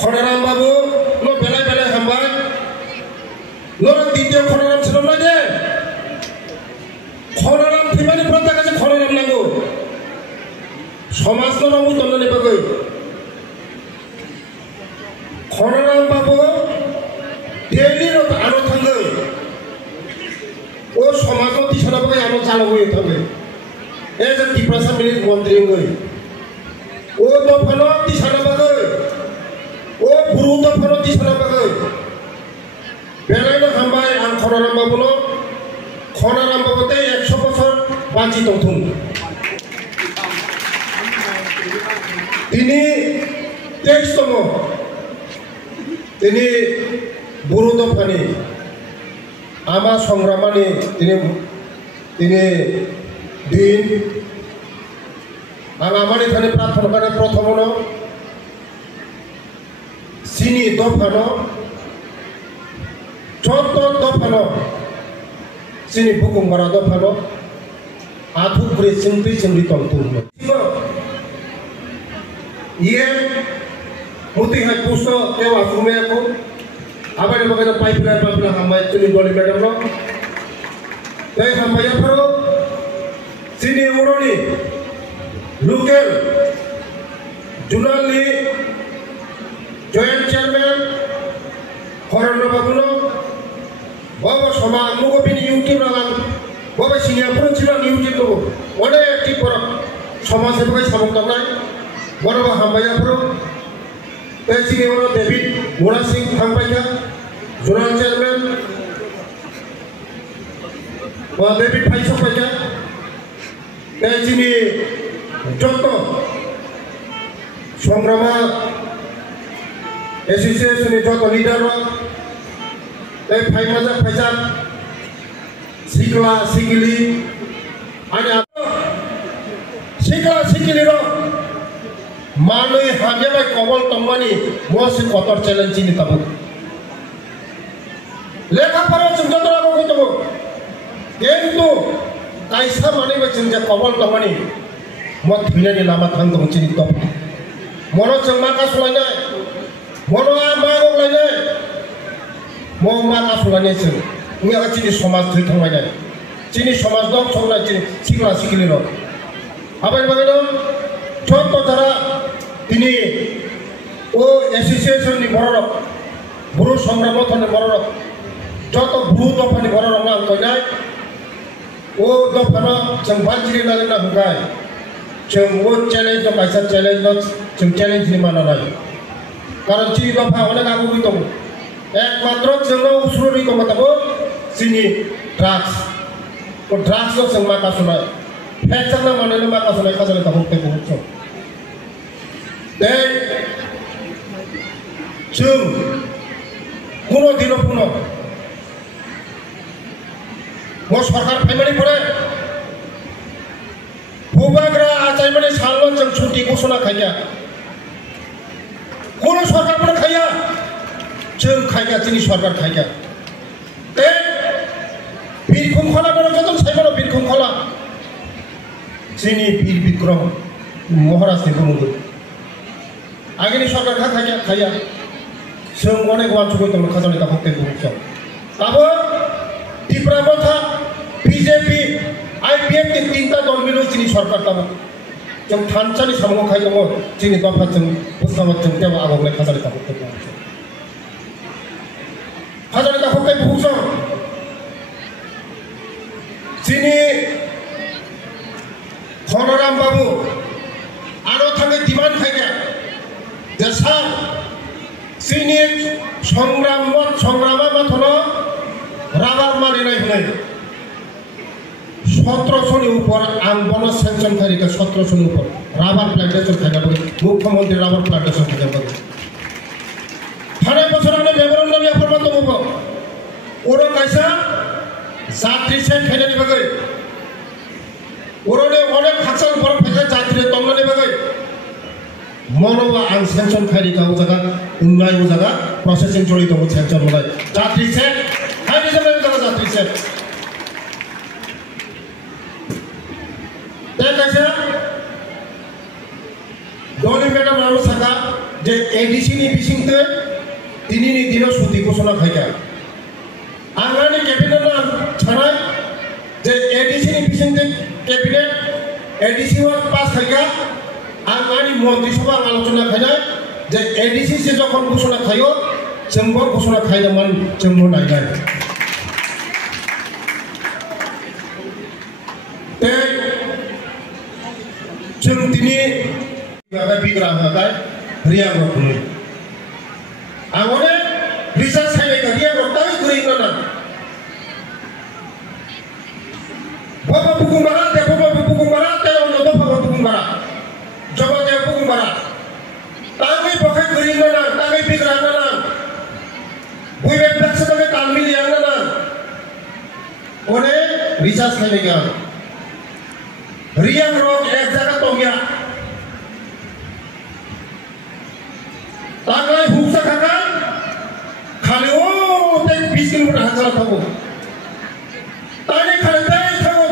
খনারাম বাবু no বেলায় বেলায় হামবাই নোর দ্বিতীয় খনারাম ছিল না যে খনারাম ফিমানি প্রত্যেক কাছে খনারাম নাঙ্গো সমাজ নরমু তন্ননি বাগৈ খনারাম বাবু ডেইলি রত আনো থাঙ্গৈ ও সমাজ দিশনা বাগৈ আনো চালগৈ থাঙ্গৈ এ যে ত্রিপুরা মিনিট মন্ত্রী গৈ ও দফানো দিশনা বাগৈ ও গুরু দফানো দিশনা বাগৈ বেলাইনো হামবাই আं খনারাম বাবুনো খনারাম বাবুতে 100 বছর বাঁচি দংথুম তিনি 23তম তিনি গুরু দফানি আমা সংগ্রামানি তিনি দিন आं आमानि थाने प्रार्थना करे प्रथमनो सिनि दफानो चौथ दफानो सिनि बुकुमबारा दफानो आठु ब्रै सिंब्रै सिंब्रै तंतुमनो ये मुति है पुष्ट केवा सुमेको आबानि बगैर पाइपलाइन हामबाय चुनि गलि मेडमनो तै हामबाय फरो सिनि उरोनि लोकल जुनाली जॉइंट चेयरमैन हरण्य बाबुनो बाबा समा मुगो बिनि यूट्यूब रागां बाबा सिनिया फोरोंसिला यूट्यूब दो अनेक एक्टिव फरा समाज सेवक सामक दानाय बरबा हामबायाफोर एसिनि उनाव डेभिड मोरा सिंह थांबायगा जुनाल चेयरमैन डेभिड फाइसो फाइगा एसिनि যত সংগ্রামা এসোসিয়েশনের যত লিডার এই ফাইমাজা ফাইজা সিগলা সিগিলি আনি সিগলা সিগিলির মানই হাগেবাই কবল তমানি মসি কতর চ্যালেঞ্জ চিনি তাবো লেখাপড়া जों যত রাখো কইতবো কিন্তু কাইসা মানিবে जों যে কবল তমানি मत थैनायनि लामा थांदों चिनि दफ मन जों मा कासलायनाय मन मा गलायनाय म मा कासलायनाय जों उया चिनि समाज थै थांलायनाय चिनि समाज दं संनाय चिनि सिगला सिगली र आबाय बागैनो छत तारा तिनि ओ एसोसिएशन नि बरर गुरु संग्राम थने बरर जत गुरु दफानि बरर ना कइनाय ओ दफाना जों बाजिरि नालेना हुगाय जों वो चैलेंज तो कैसा चैलेंज तो जों चैलेंज नहीं माना नहीं कारण चीनी दफा अनेक आगु भी तो एकमात्र जोंनो उसुरुनि तो मतलब चीनी ड्रग्स तो ड्रग्स तो जों माका सुनाय फैक्टर ना माने माका सुनाय खाजले तो होते बहुत सो दे जों कुनो दिनो कुनो वो सरकार फैमानि परे भूभाग्रा आचार्यमाने सालमन जों छुट्टी घोषणा खाया कोनो सरकारफोर खाया जों खाया जोंनि सरकार खाया ते बिरखं खलाफोर जतन साइबार बिरखं खला जोंनि बीर बिक्रम महाराजनि बुंगोन आगेनि सरकार खाया जों अनेक मानसिफोर दं खाजानि दाखौते बुंसो दाबो त्रिपुरा मथा बीजेपी आईपीएफ के तीनटा दल मिलो जोंनि सरकार दाबो जों थानसालि सामो खाय दङ जोंनि दफा जों बुस्थावत जों तेव आगोले खाजानि दाखौते बुंसो खाजानि दाखौते बुंसो जोंनि खनाराम बाबु आरो थाङै डिमान्ड खायगा जे सार जोंनि संग्रामा माथनो राबार मारिनाय होनाय 1700 ऊपर आं बनो सेंक्शन तारिख 1700 ऊपर राबार प्लांटेशन खायगा मुख्यमंत्री राबार प्लांटेशन खायगा थाने बोसोरावनो मेमोरेन्डाम याफोरमान दङबो ओरो कायसा जात्रि सेन खायनायनि बागै ओरोने अनेक खाकसाल बर फायसा जात्रि दंनायनि बागै मनोबा आं सेंक्शन खायरिका उजागा उन्नाय उजागा प्रसेसिंग चलि दङ सेंक्शन होनाय जात्रि सेन खायनि जने उजागा जात्रि सेन যে ADC ni bisingte tinini dino suti ঘোষণা খাইকা আংরানি ক্যাবিনেট না ছাড়াই যে ADC ni bisingte cabinet ADC ওয়ার পাস খাইকা আংরানি মন্ত্রিসভা আলোচনা খাইনা যে ADC সে যখন ঘোষণা খাইও जोंबो घोषणा खायदोंमोन जोंबो नायबाय जों दिनै बिग्रा होबाय रियां रखुनै आंने रिसार्च खायनाय रियां रखताय गैना बाबा बुकुंबारा ते बाबा बुकुंबारा ते अनो बाबा बुकुंबारा जबा ते बुकुंबारा तांगै बखाय गैना तांगै बिग्रा ना Bukan berasa dengan tamil yang mana, oleh riset kali kan, riang rok eksaga tombia, tagai huksa kakan, kali tek 20 kilometer hasil tahu, tadi kali tahu,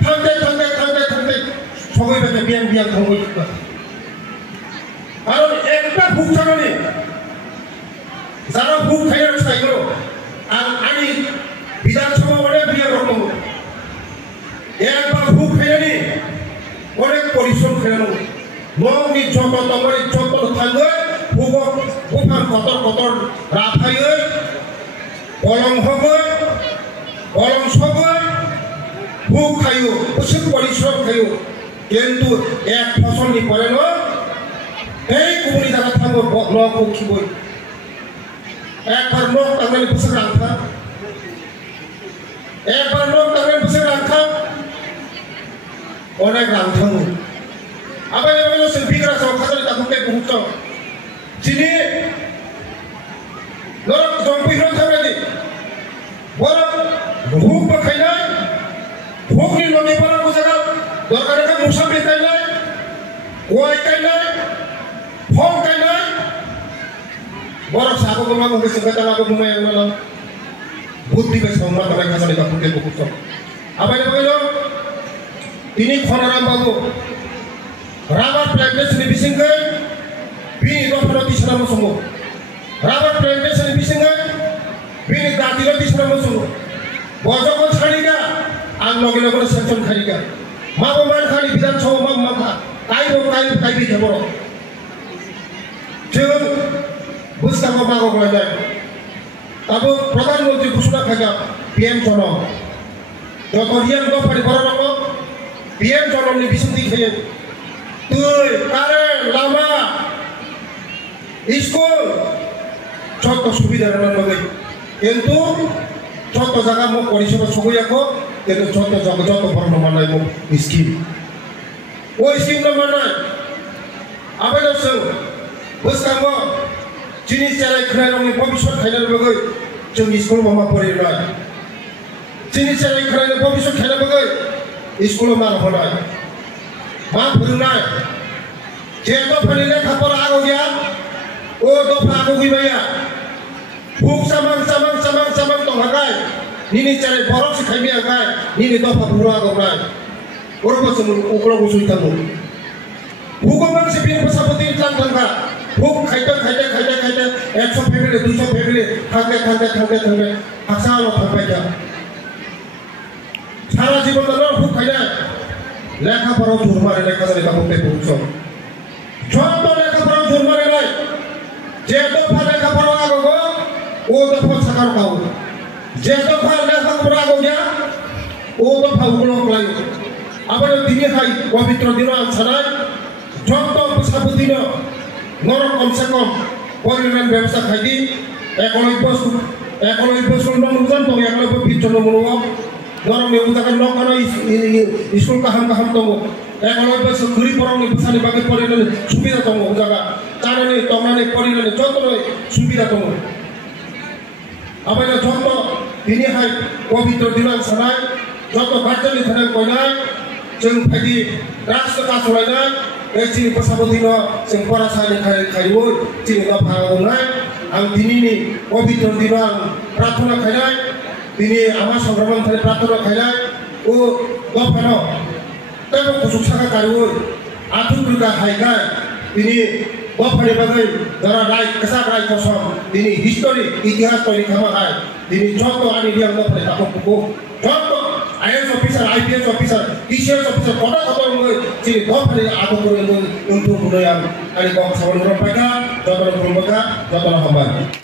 thangte, sogai baca biang tahu itu, kalau ekta huksa kali. যারা বুক খাইয়ার চাইলো আর আমি বিধানসভা অনেক বিয়ে করবো একবার বুক খাইয়ানি অনেক পরিশ্রম খাইয়ানো নৌনি যত তোমারি যত থাকবে বুকান কতর রাফাইয়ে অলং হবে অলং সবে বুক খাইও প্রচুর পরিশ্রম খাইও কিন্তু এক ফসল নি পরে না এই কুমড়ি জায়গা থাকবো নখ খিবই একবার লোক তাহলে বসে রাখা একবার লোক তাহলে বসে রাখা অনেক রাখা আবার এগুলো শিল্পীরা সব খাতালে তাকে বহুত যিনি লোক জম্পি হয়ে থাকবে বড় ভুক খাই নাই ভুক নি লগে পড়া জায়গা দরকার একটা মুসাফির খাই নাই ওয়াই খাই নাই ফল খাই নাই বড় সাগো গমা গমে সেটা লাগো গমে এলো বুদ্ধি বে সম্মান করে খাসালে কাপুকে বহুত আবাইলে বইলো তিনি খনারাম বাবু রাবার প্ল্যান্টেশন বিসিংগে বিনি দফরতি সালাম সঙ্গ রাবার প্ল্যান্টেশন বিসিংগে বিনি দাদিরতি সালাম সঙ্গ বজকন ছাড়িগা আর লগে লগে সেকশন খারিগা মাবো মান খালি বিধানসভা মামা কাইবি যাবো जों बुझतांगो मागो गलाय ताबो प्रधानमंत्री घोषणा खाया PM जनम जत रियां दो फारि बरनको PM जनम नि बिसुंथि खायो तुइ कारेन्ट लामा स्कुल যত সুবিধা লগে কিন্তু যত জায়গা মো পরিষেবা সগইয়াকো কিন্তু যত বড় মানাই মো স্কিম ওই স্কিম না মানাই আবেদন বুঝতাंगो जिनिस जाय खरायनि भबिष्यत खायनार बगै जों स्कुल मामा फरायनाय जिनिस जाय खरायनि भबिष्यत खायनार बगै स्कुल मा होनाय मा फोरोंनाय जे दफानि लेखा फरा आगो गया ओ दफा आगो गैबाया भुक सामां दंगाय निनि जाय बरफ सिखायबिया गाय निनि दफा फुरा आगोनाय बरफ जों उग्र बुसुइतांगो भुगमान सिपिन सभापति थांगा भुक खायते 100 फैमिली 200 फैमिली थांगे हासाल थांबाय सारा जीवन भुक खायनाय लेखा फराव जुर मारिनाय खाजानि बाबुते बुंसो जत लेखा फराव जुर मारिनाय जे दफा लेखा फराव आगो ओ दफा साकार गाव जे दफा लेखा फराव आगो गया ओ दफा उग्र लाय आबार दिनि हाय पवित्र दिन आसानाय जत सभापति नरक कम से कम परिमाण व्यवसाय खाई 91 बছর नुजान तो 91 फिट जन मनो नरक नेउजाका नकाना स्कुल काहाम दङ 91 बছর घुरी परंनि फसानि बागै परिमाण सुबिदा दङ जागा जानानै तंनानै परिमाण जतनो सुबिदा दङ आबायना जत दिनि हाय पवित्र दिन सानाय जत गार्जेननि थानाय कयनाय जों फायदि राष्ट्र कासलायनाय एसिनि सभापतिनो जों फरायसालि खायबो जों भागनाय आं दिनैनि पवित्र दिन प्रार्थना खायनाय दिनै आमा संग्राम थानाय प्रार्थना खायनाय ओ गफानो तेबो कुसुक साखा गारबो आथु दुर्गा हायगाय दिनै Bapaknya bagai darah naik kesak naik kosong ini histori itihas to ini kamakai ini contoh ani dia mau pada takut buku contoh IAS officer IPS officer ICS officer kota mulai jadi bapaknya aku turun untuk budaya ani kau seorang mereka contoh mereka contoh hamba